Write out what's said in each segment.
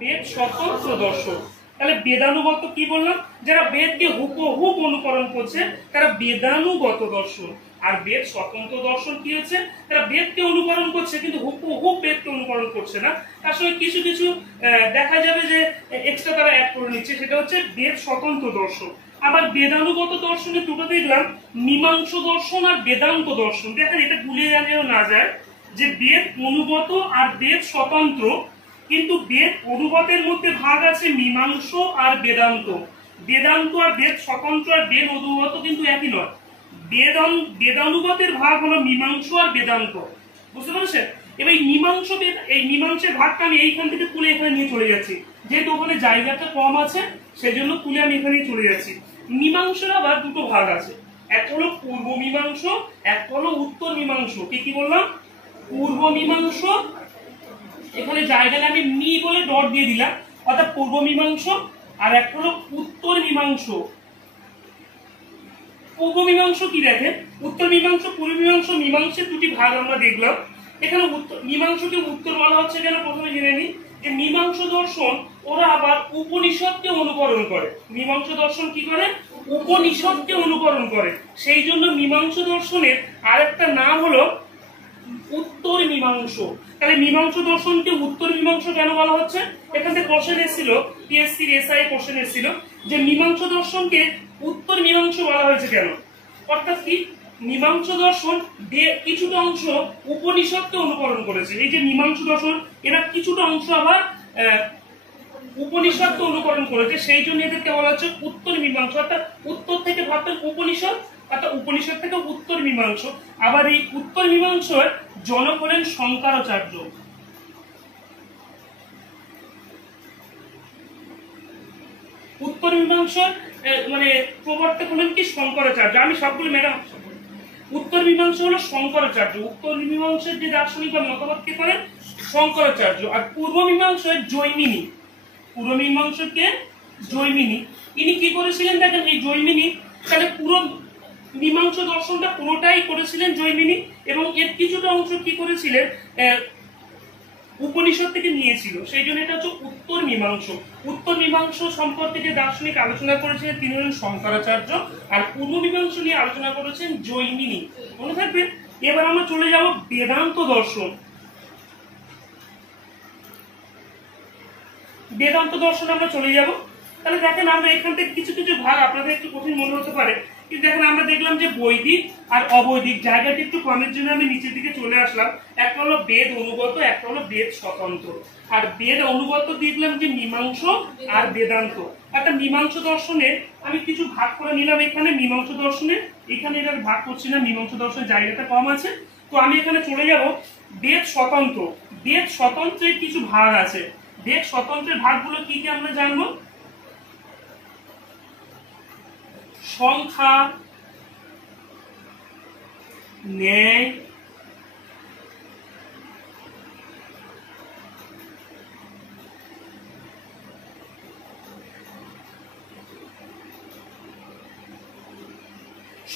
বেদ স্বতন্ত্র দর্শন। তাহলে বেদানুগত কি বললাম, যারা বেদকে হুবহু অনুকরণ করছে তারা বেদানুগত দর্শন। আর বেদ স্বতন্ত্র দর্শন কি হচ্ছে, তারা বেদকে অনুকরণ করছে কিন্তু হুবহু বেদকে অনুকরণ করছে না, তার সঙ্গে কিছু কিছু দেখা যাবে যে এক্সট্রা তারা অ্যাড করে নিচ্ছে, সেটা হচ্ছে বেদ স্বতন্ত্র দর্শন। আবার বেদানুগত দর্শনে দুটো দেখলাম, মীমাংস দর্শন আর বেদান্ত দর্শন। দেখেন এটা ভুলিয়ে যেন না যায় যে বেদ অনুগত আর বেদ স্বতন্ত্র, কিন্তু বেদ অনুগতের মধ্যে ভাগ আছে মীমাংস আর বেদান্ত। বেদান্ত আর বেদ স্বতন্ত্র আর বেদ অনুগত কিন্তু একই নয়। বেদানুগতের ভাগ হলো মীমাংস আর বেদান্ত, বুঝতে পারছেন? এবার এই মীমাংসের ভাগটা আমি এইখান থেকে তুলে এখানে নিয়ে চলে যাচ্ছি, যেহেতু ওখানে জায়গাটা কম আছে সেজন্য তুলে আমি এখানে চলে যাচ্ছি। মীমাংসের আবার দুটো ভাগ আছে, এক হলো পূর্ব মীমাংস, এক হলো উত্তর মীমাংস। কি বললাম? পূর্ব মীমাংস, এখানে জায়গাটা আমি মি বলে ডট দিয়ে দিলাম, অর্থাৎ পূর্ব মীমাংস। আর এক হলো উত্তর মীমাংস। পূর্ব মীমাংস কি দেখেন, উত্তর মীমাংস পূর্ব মীমাংস, মীমাংসের দুটি ভাগ আমরা দেখলাম। এখানে মীমাংসকে উত্তর বলা হচ্ছে কেন প্রথমে জেনে নিই। যে মীমাংস দর্শন ওরা আবার উপনিষদকে অনুকরণ করে। মীমাংস দর্শন কি করে? উপনিষদকে অনুকরণ করে। সেই জন্য মীমাংস দর্শনের আরেকটা নাম হলো উত্তর মীমাংস। তাহলে মীমাংস দর্শনকে উত্তর মীমাংস কেন বলা হচ্ছে? এখান থেকে কোশ্চেন এসেছিল, পিএসসির এসআই কোশ্চেন এসেছিল যে মীমাংস দর্শনকে উত্তর মীমাংস বলা হয়েছে কেন। অর্থাৎ কি, মীমাংস দর্শন কিছুটা অংশ উপনিষদকে অনুকরণ করেছে। এই যে মীমাংস দর্শন এরা কিছুটা অংশ আবার উপনিষদকে অনুকরণ করেছে, সেই জন্য এদেরকে বলা হচ্ছে উত্তর মীমাংস। অর্থাৎ উত্তর থেকে ভাবতেন উপনিষদ, অর্থাৎ উপনিষদ থেকে উত্তর মীমাংস। আবার এই উত্তর মীমাংসের জনক হলেন শঙ্করাচার্য। উত্তর মীমাংসার মানে প্রবর্তক হলেন কি? শঙ্করাচার্য। আমি সবগুলো ম্যাডাম, উত্তর মীমাংসা হলো শঙ্করাচার্য। উত্তর মীমাংসার যে দার্শনিক বা মতবাদ কে করেন? শঙ্করাচার্য। আর পূর্ব মীমাংসার জৈমিনী। পূর্ব মীমাংসকে জৈমিনী, ইনি কি করেছিলেন দেখেন, এই জৈমিনী তাহলে পুরো মীমাংস দর্শনটা পুরোটাই করেছিলেন জৈমিনী, এবং এর কিছুটা অংশ কি করেছিলেন উপনিষদ থেকে নিয়েছিল, সেই জন্য এটা হচ্ছে উত্তর মীমাংস। উত্তর মীমাংস সম্পর্কে যে দার্শনিক আলোচনা করেছিলেন তিনি হলেন শঙ্করাচার্য, আর পূর্ব মীমাংস নিয়ে আলোচনা করেছেন জৈমিনী, মনে থাকবে। এবার আমরা চলে যাব বেদান্ত দর্শন। বেদান্ত দর্শনে আমরা চলে যাব। তাহলে দেখেন আমরা এখান থেকে কিছু কিছু ভাগ আপনাদের একটু কঠিন মনে হতে পারে, কিন্তু দেখেন আমরা দেখলাম যে বৈদিক আর অবৈদিক, জায়গাটি একটু কমের জন্য আমি নিচের দিকে চলে আসলাম। একটা হলো বেদ অনুগত, একটা হলো বেদ স্বতন্ত্র। আর বেদ অনুগত দেখলাম যে মীমাংস আর বেদান্ত। একটা মীমাংস দর্শনে আমি কিছু ভাগ করে নিলাম এখানে। মীমাংস দর্শনে এখানে এটা ভাগ করছি না, মীমাংস দর্শনের জায়গাটা কম আছে, তো আমি এখানে চলে যাব বেদ স্বতন্ত্র। বেদ স্বতন্ত্রের কিছু ভাগ আছে। বেদ স্বতন্ত্রের ভাগগুলো কি কি আমরা জানবো। সংখ্যা, ন্যায়,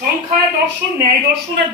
সংখ্যা দর্শন, ন্যায় দর্শন আর